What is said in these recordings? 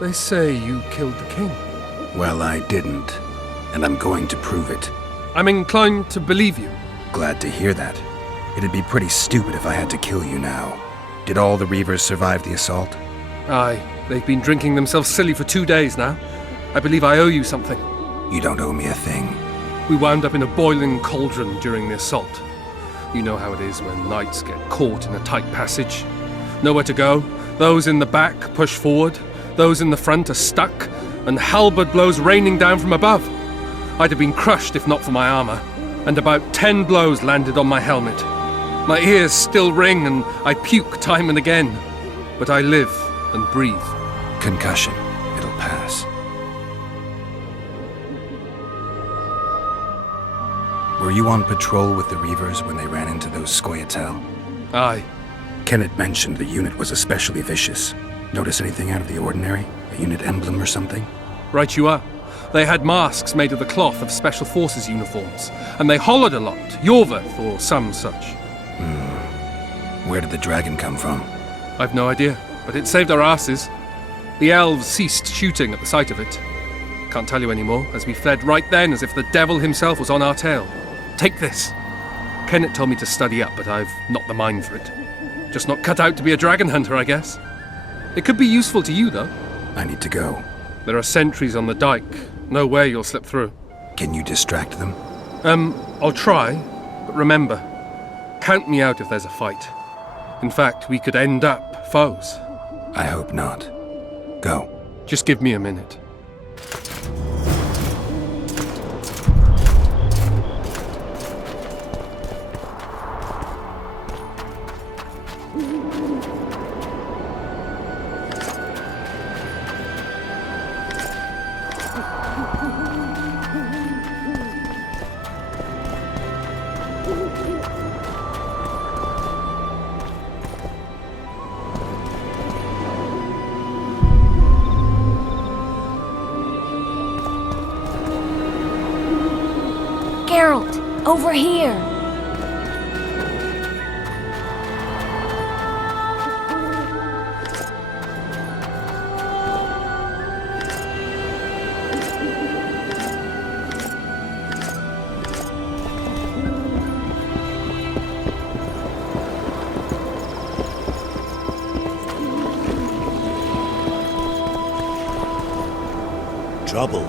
They say you killed the king. Well, I didn't, and I'm going to prove it. I'm inclined to believe you. Glad to hear that. It'd be pretty stupid if I had to kill you now. Did all the Reavers survive the assault? Aye, they've been drinking themselves silly for 2 days now. I believe I owe you something. You don't owe me a thing. We wound up in a boiling cauldron during the assault. You know how it is when knights get caught in a tight passage. Nowhere to go. Those in the back push forward. Those in the front are stuck, and halberd blows raining down from above. I'd have been crushed if not for my armor, and about 10 blows landed on my helmet. My ears still ring, and I puke time and again. But I live and breathe. Concussion. It'll pass. Were you on patrol with the Reavers when they ran into those Scoia'tael? Aye. Kenneth mentioned the unit was especially vicious. Notice anything out of the ordinary? A unit emblem or something? Right you are. They had masks made of the cloth of Special Forces uniforms, and they hollered a lot, Yorveth or some such. Where did the dragon come from? I've no idea, but it saved our asses. The elves ceased shooting at the sight of it. Can't tell you anymore, as we fled right then as if the devil himself was on our tail. Take this. Kenneth told me to study up, but I've not the mind for it. Just not cut out to be a dragon hunter, I guess. It could be useful to you, though. I need to go. There are sentries on the dike. No way you'll slip through. Can you distract them? I'll try, but remember, count me out if there's a fight. In fact, we could end up foes. I hope not. Go. Just give me a minute. Geralt, over here! Trouble.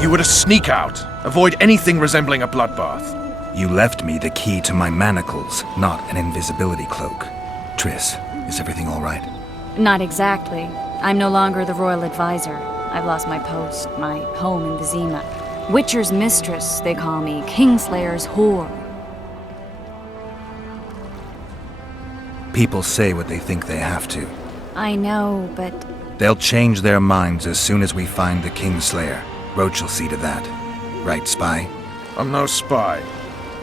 You were to sneak out. Avoid anything resembling a bloodbath. You left me the key to my manacles, not an invisibility cloak. Triss, is everything all right? Not exactly. I'm no longer the royal advisor. I've lost my post, my home in Vizima. Witcher's mistress, they call me. Kingslayer's whore. People say what they think they have to. I know, but... They'll change their minds as soon as we find the Kingslayer. Roach will see to that. Right, Spy? I'm no spy,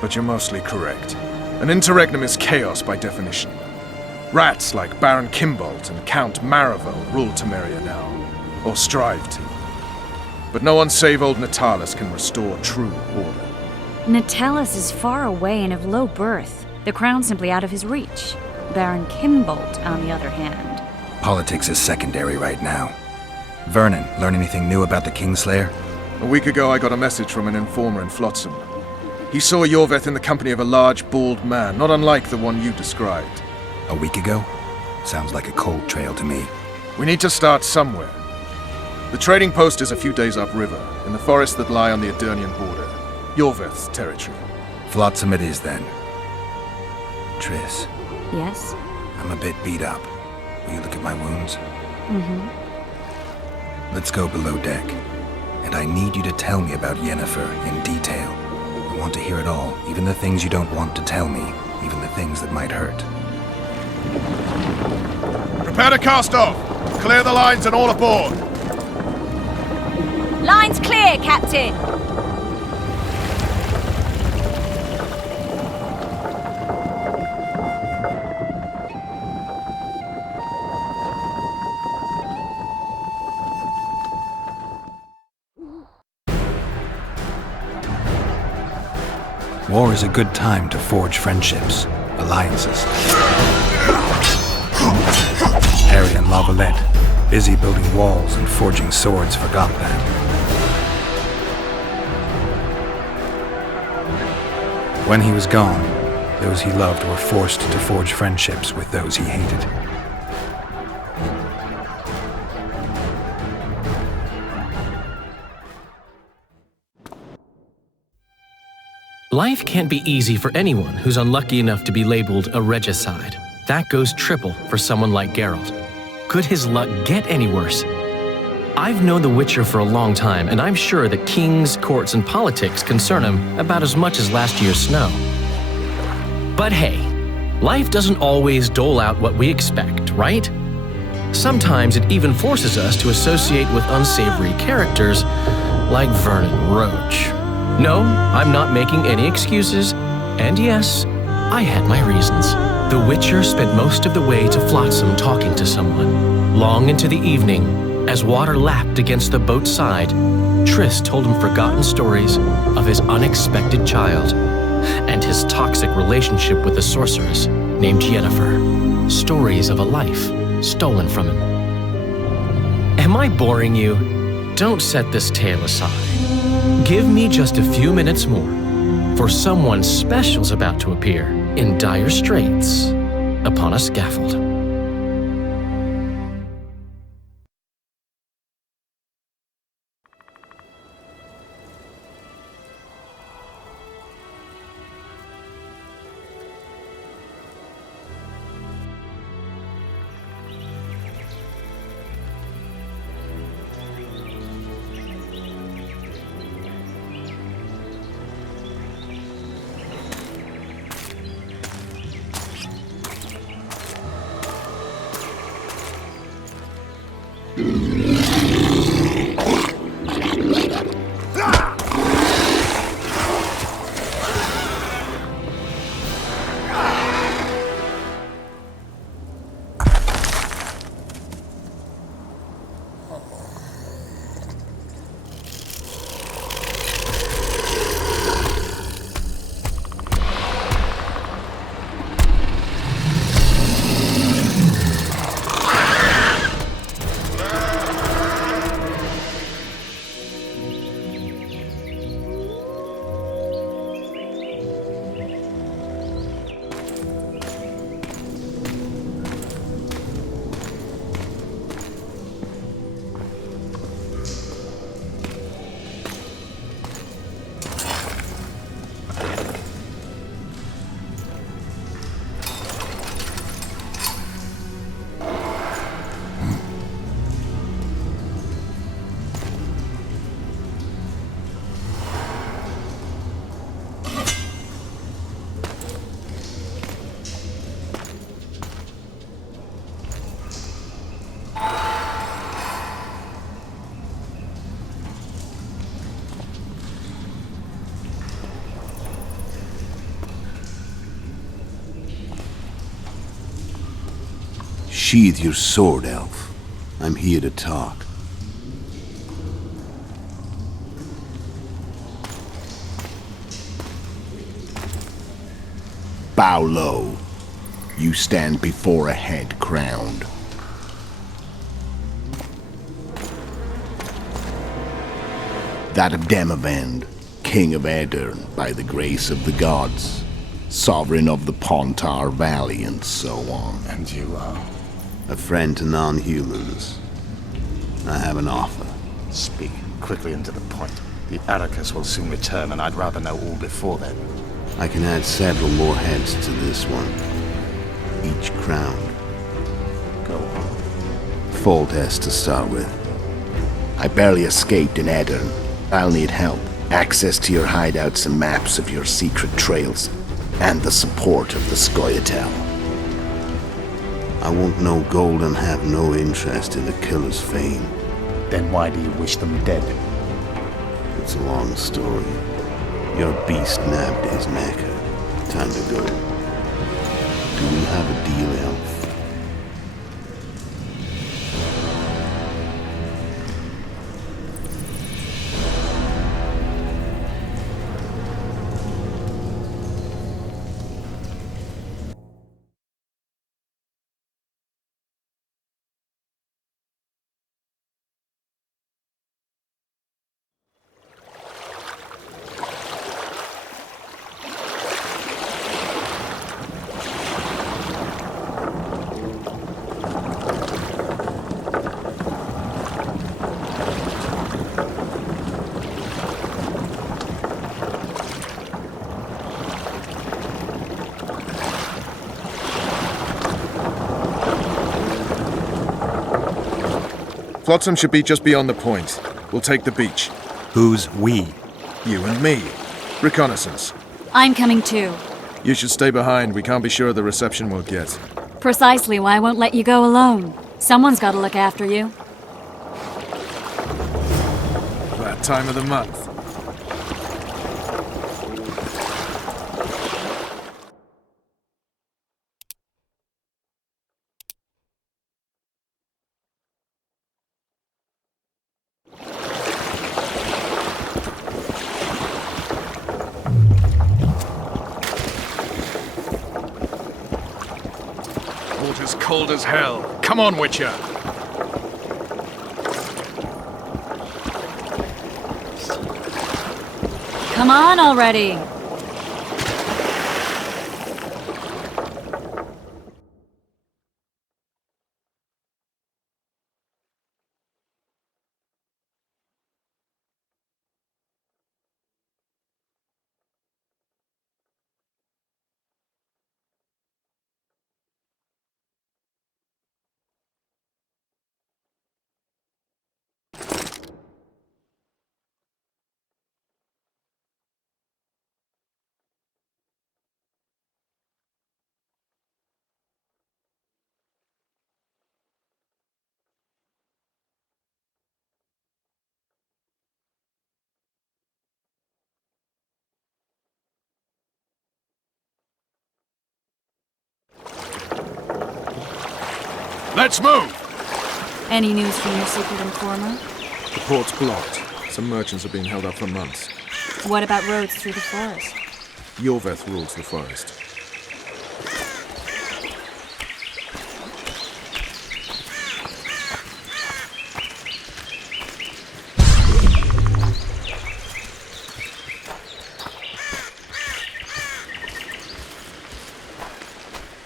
but you're mostly correct. An interregnum is chaos by definition. Rats like Baron Kimbolt and Count Maravel rule Temeria now, or strive to. But no one save old Natalis can restore true order. Natalis is far away and of low birth. The crown's simply out of his reach. Baron Kimbolt, on the other hand. Politics is secondary right now. Vernon, learn anything new about the Kingslayer? A week ago I got a message from an informer in Flotsam. He saw Yorveth in the company of a large, bald man, not unlike the one you described. A week ago? Sounds like a cold trail to me. We need to start somewhere. The trading post is a few days upriver, in the forests that lie on the Edirnian border. Yorveth's territory. Flotsam it is then. Triss, Yes? I'm a bit beat up. Will you look at my wounds? Mm-hmm. Let's go below deck. And I need you to tell me about Yennefer in detail. I want to hear it all, even the things you don't want to tell me, even the things that might hurt. Prepare to cast off! Clear the lines and all aboard! Line's clear, Captain! War is a good time to forge friendships, alliances. Harry and Lavalette, busy building walls and forging swords, forgot that. When he was gone, those he loved were forced to forge friendships with those he hated. Life can't be easy for anyone who's unlucky enough to be labeled a regicide. That goes triple for someone like Geralt. Could his luck get any worse? I've known the Witcher for a long time, and I'm sure that kings, courts, and politics concern him about as much as last year's snow. But hey, life doesn't always dole out what we expect, right? Sometimes it even forces us to associate with unsavory characters like Vernon Roach. No, I'm not making any excuses, and yes, I had my reasons. The Witcher spent most of the way to Flotsam talking to someone. Long into the evening, as water lapped against the boat's side, Triss told him forgotten stories of his unexpected child and his toxic relationship with a sorceress named Yennefer. Stories of a life stolen from him. Am I boring you? Don't set this tale aside. Give me just a few minutes more, for someone special's about to appear in dire straits upon a scaffold. Sheathe your sword, elf. I'm here to talk. Bow low. You stand before a head crowned. That of Demavend, king of Aedirn by the grace of the gods, sovereign of the Pontar Valley, and so on. And you are? A friend to non-humans. I have an offer. Speak quickly and to the point. The Arrakis will soon return, and I'd rather know all before then. I can add several more heads to this one. Each crowned. Go on. Foltest to start with. I barely escaped in Aedirn. I'll need help. Access to your hideouts and maps of your secret trails. And the support of the Scoia'tael. I want no gold and have no interest in the killer's fame. Then why do you wish them dead? It's a long story. Your beast nabbed his neck. Time to go. Do we have a deal, elf? Flotsam should be just beyond the point. We'll take the beach. Who's we? You and me. Reconnaissance. I'm coming too. You should stay behind. We can't be sure of the reception we'll get. Precisely why I won't let you go alone. Someone's got to look after you. That time of the month. Water's cold as hell. Come on, Witcher. Come on already. Let's move! Any news from your secret informer? The port's blocked. Some merchants have been held up for months. What about roads through the forest? Yorveth rules the forest.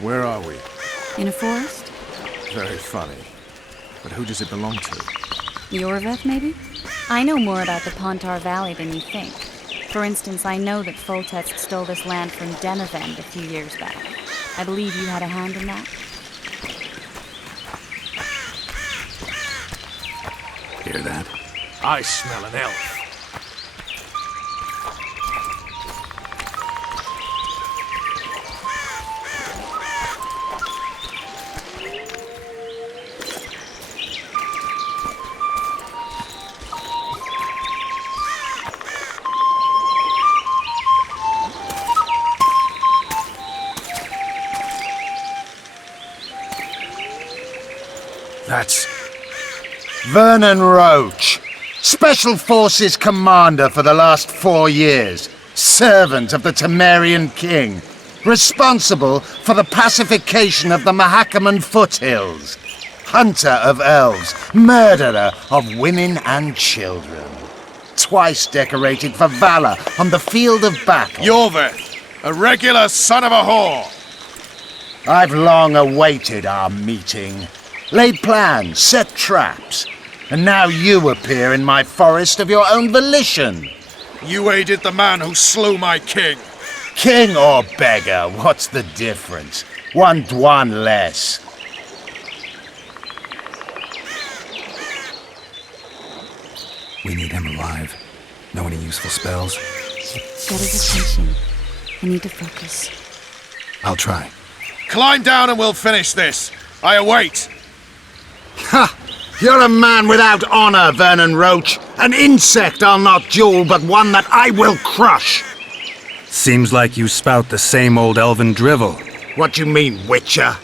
Where are we? In a forest? Very funny. But who does it belong to? Yorveth, maybe? I know more about the Pontar Valley than you think. For instance, I know that Foltest stole this land from Denevend a few years back. I believe you had a hand in that. Hear that? I smell an elf. That's... Vernon Roach, Special Forces Commander for the last 4 years, servant of the Temerian King, responsible for the pacification of the Mahakaman foothills, hunter of elves, murderer of women and children, twice decorated for valor on the field of battle. Yorveth, a regular son of a whore! I've long awaited our meeting, laid plans, set traps, and now you appear in my forest of your own volition. You aided the man who slew my king. King or beggar, what's the difference? One Dwan less. We need him alive. Know any useful spells? Get his attention. I need to focus. I'll try. Climb down and we'll finish this. I await. Ha! You're a man without honor, Vernon Roach. An insect I'll not duel, but one that I will crush. Seems like you spout the same old elven drivel. What you mean, Witcher?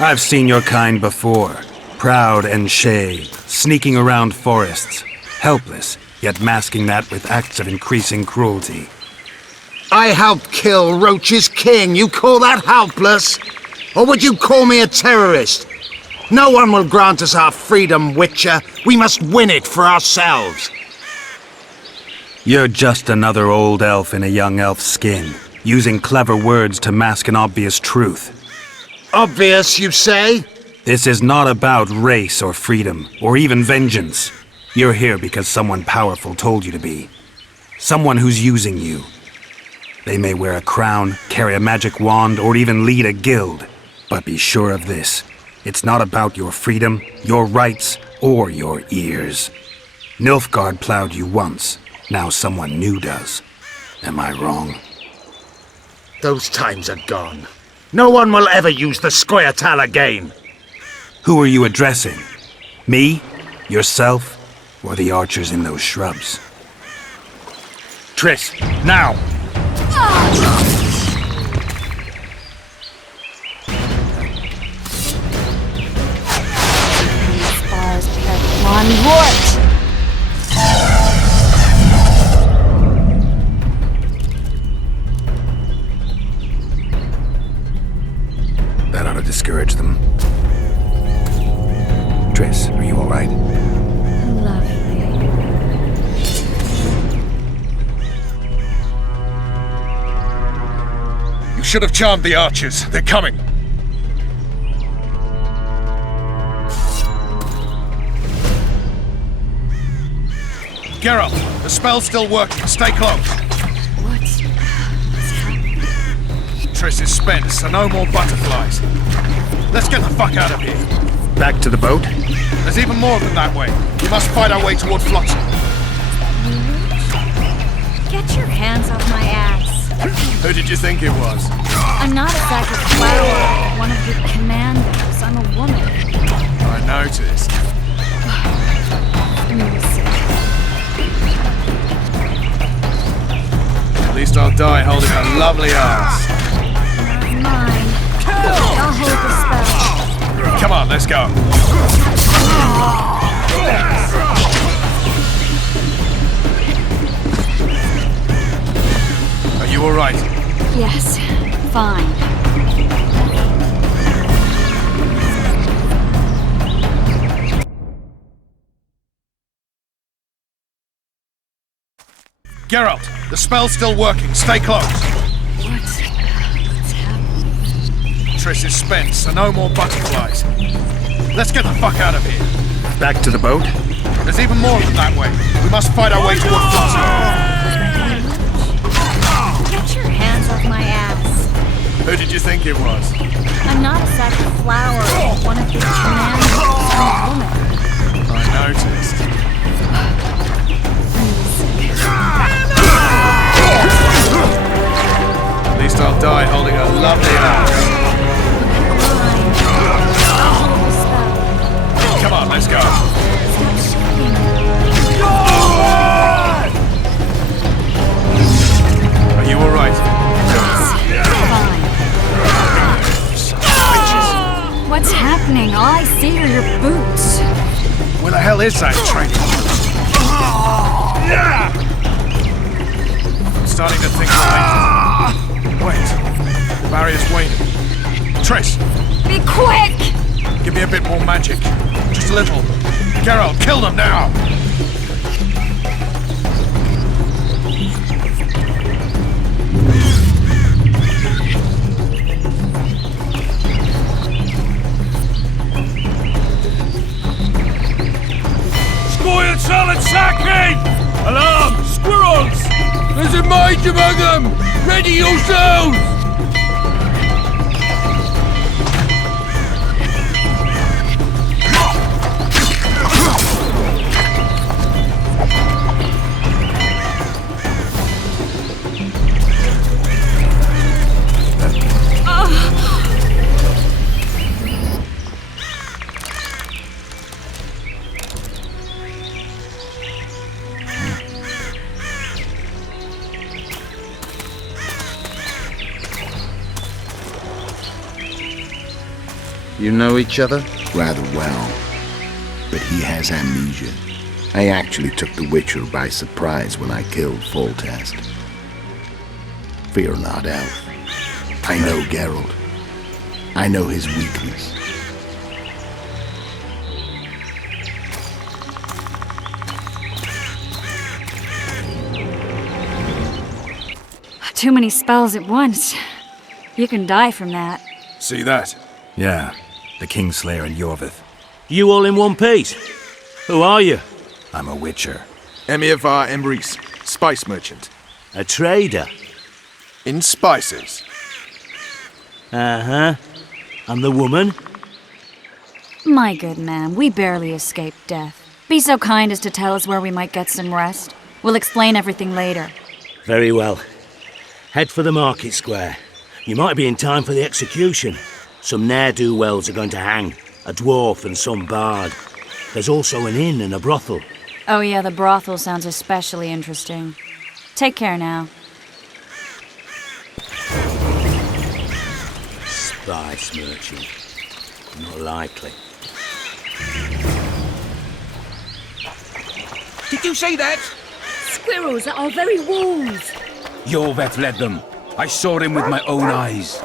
I've seen your kind before. Proud and shay, sneaking around forests. Helpless, yet masking that with acts of increasing cruelty. I helped kill Roach's king. You call that helpless? Or would you call me a terrorist? No one will grant us our freedom, Witcher. We must win it for ourselves. You're just another old elf in a young elf's skin, using clever words to mask an obvious truth. Obvious, you say? This is not about race or freedom, or even vengeance. You're here because someone powerful told you to be. Someone who's using you. They may wear a crown, carry a magic wand, or even lead a guild. But be sure of this. It's not about your freedom, your rights, Or your ears. Nilfgaard plowed you once. Now someone new does. Am I wrong? Those times are gone. No one will ever use the Scoia'tael again. Who are you addressing? Me? Yourself? Or the archers in those shrubs? Triss, now! Spars kept on Rort! That ought to discourage them. Triss, are you all right? Lovely. You should have charmed the archers. They're coming. Geralt, the spell's still working. Stay close. What's happening? Triss is spent, so no more butterflies. Let's get the fuck out of here. Back to the boat? There's even more of them that way. We must fight our way toward Flotsam. Get your hands off my ass. Who did you think it was? I'm not a sack of flour, one of your commandos. I'm a woman. I noticed. At least I'll die holding a lovely ass. Not mine. I'll hold the spell. Come on, let's go. Are you all right? Yes, fine. Geralt, the spell's still working. Stay close. What's happening? Triss is spent, so no more butterflies. Let's get the fuck out of here. Back to the boat? There's even more of them that way. We must fight our way toward Flotsam. Get your hands off my ass. Who did you think it was? I'm not a sack of flour, one of your commandos. I'm a woman. I noticed. At least I'll die holding a lovely ass. Come on, let's go. Are you all right? Fine. What's happening? All I see are your boots. Where the hell is that training post? I'm starting to think Wait, the barrier's waning. Triss, Be quick! give me a bit more magic. Just a little. Geralt, kill them now! Scoia'tael attacking! Alarm! Squirrels! There's a mage among them! Ready yourselves! You know each other? Rather well. But he has amnesia. I actually took the Witcher by surprise when I killed Foltest. Fear not, Elf. I know Geralt. I know his weakness. Too many spells at once. You can die from that. See that? Yeah, the Kingslayer and Yorvith. You all in one piece? Who are you? I'm a Witcher. Emir var Emrys, spice merchant. A trader? In spices. Uh-huh. And the woman? My good man, we barely escaped death. Be so kind as to tell us where we might get some rest. We'll explain everything later. Very well. Head for the market square. You might be in time for the execution. Some ne'er-do-wells are going to hang. A dwarf and some bard. There's also an inn and a brothel. Oh yeah, the brothel sounds especially interesting. Take care now. Spice merchant. Not likely. Did you see that? Squirrels at our very walls. Jorveth led them. I saw him with my own eyes.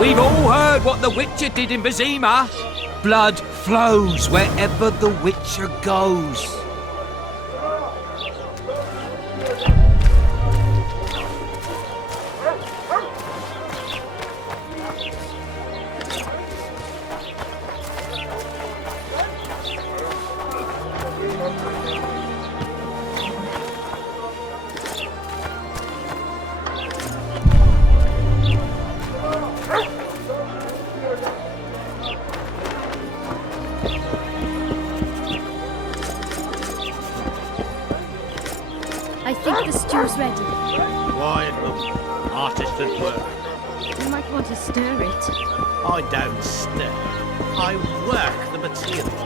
We've all heard what the Witcher did in Vizima. Blood flows wherever the Witcher goes. I think the stew's ready. Quiet, look. Artist at work. You might want to stir it. I don't stir. I work the material.